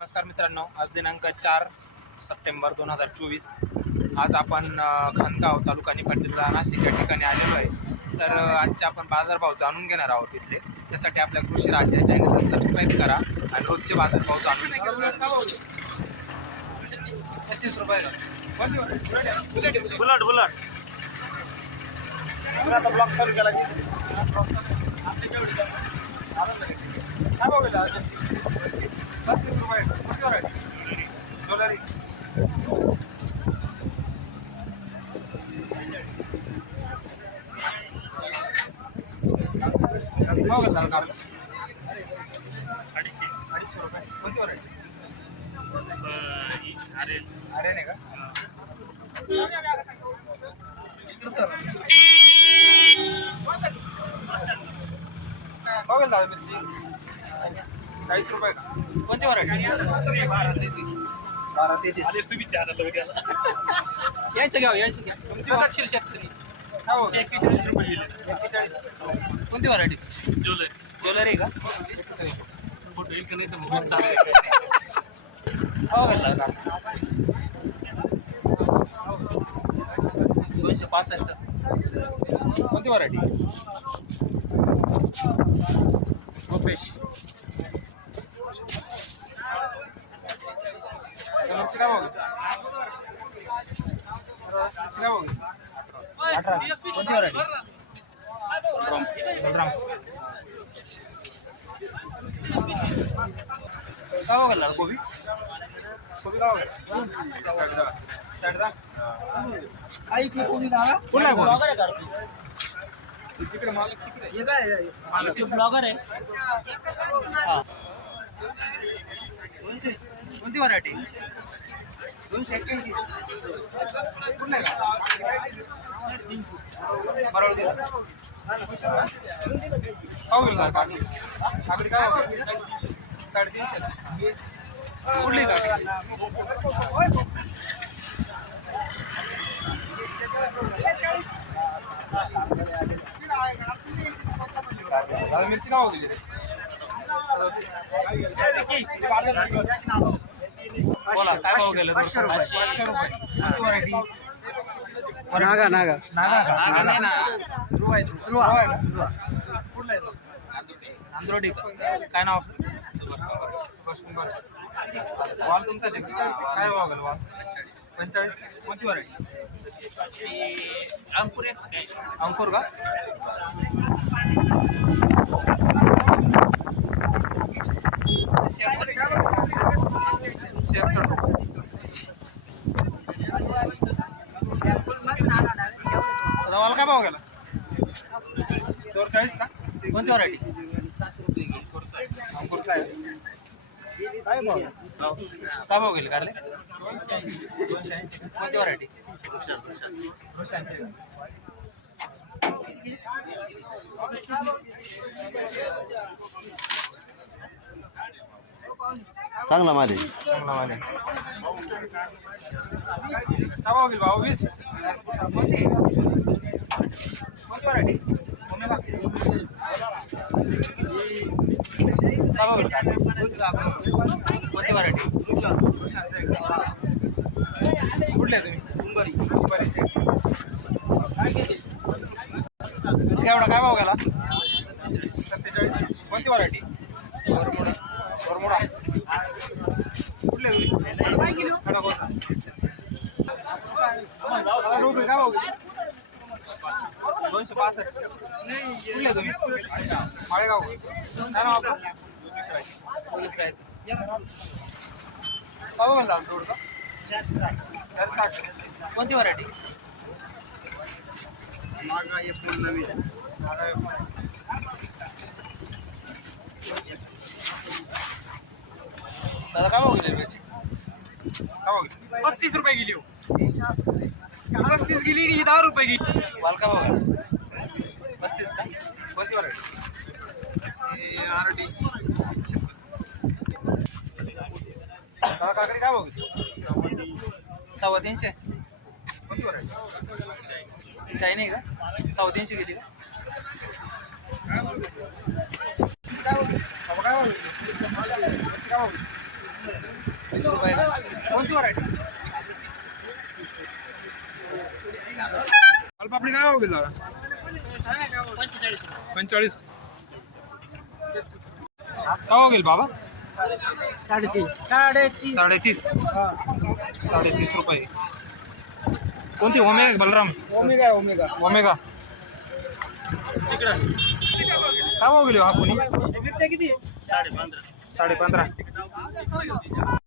नमस्कार मित्रांनो आज दिनांक चार सप्टेंबर दोन हजार चोवीस. आज आपण खानगाव तालुका निफाड जिल्हा नाशिक या ठिकाणी आलेलो आहे. तर आजचे आपण बाजारभाव जाणून घेणार आहोत तिथले त्यासाठी आपल्या कृषी राज या चॅनलला सबस्क्राईब करा आणि रोजचे बाजारभाव जाणून घ्या. छत्तीस रुपये बुलट बुलट. आता ब्लॉक अडीचशे रुपये कोणती व्हरायटी अरे नाही का बघेल दादा मिरची. चाळीस रुपये का? कोणती व्हरायटी बारा तेहतीस. विचारायला उद्याला यांचं घ्या यांचं घ्या. तुमची प्रगतशील शेतकरी. हो? एक्केचाळीस रुपये गेले एक्केचाळीस. कोणती व्हरायटी ज्वेलरी. ज्वेलरी का? फोटो एक नाही तर मोबाईल चालू हो गेला का दोनशे पासष्ट. कोणती व्हरायटी रुपेश मिरची काय बघू काय बघू अठरा कोणती व्हरायटी बलराम काय बघायला गोबी गोबी काय बघायला पुन्हा तिकडे मालक तिकडे ब्लॉगर आहे दोनशे. कोणती व्हरायटी दोनशे एक्क्याऐंशी. कुठला का? परवळ दिला काकडी काकडी काय साडेतीनशे. कुठली काकडी? दादा मिरची काय गेली रे? नागा नागा. नागा नाही ना. ध्रुव आहे ध्रुव. का? काय नाव? वाल तुमचा? काय भाव गेला वाल? पंचेचाळीस कोणती व्हरायटी अंकुर का? रवाला काय भाव गेला? चौवेचाळीस का? कोणती व्हरायटी अंकुर काय काय भाव काय भाव गेले कारले? कोणती व्हरायटी चांगला माल आहे. चांगला माल आहे. काय भाव गेले? भाऊ वीस? कोणती कोणती व्हरायटी काय भाव तुम्ही मुंबई मुंबईचे काय भाव गेला? सत्तेचाळीस. कोणती व्हरायटी वरमुडा वरमुडा तुम्ही काय भाव गेला दोनशे पासष्ट कुठले तुम्ही माळेगाव काय नाव आपलं पोलीस म्हणला आमचं का कोणती व्हरायटी नागा एक नवीन दादा काय भाव गेली मिरची काय भाव गेली पस्तीस रुपये गेली हो पस्तीस गेली आणि ही दहा रुपये गेली. बालका बघा पस्तीस का? कोणती व्हरायटी आर डी काकडी काय भाव सव्वा तीनशे. कोणती व्हरायटी चाय नाही का? सव्वा तीनशे किती? का काय भाव गेली? काय पापडी काय होईल दादा पंचेचाळीस. काय हो गेल बाबा? साडेतीन साडेतीन साडेतीस. साडेतीस रुपये. कोणती? ओमेगा का बलराम? Omega Omega. ओमेगा. काय भाव गेली हा कोणी? किती? साडे पंधरा साडे पंधरा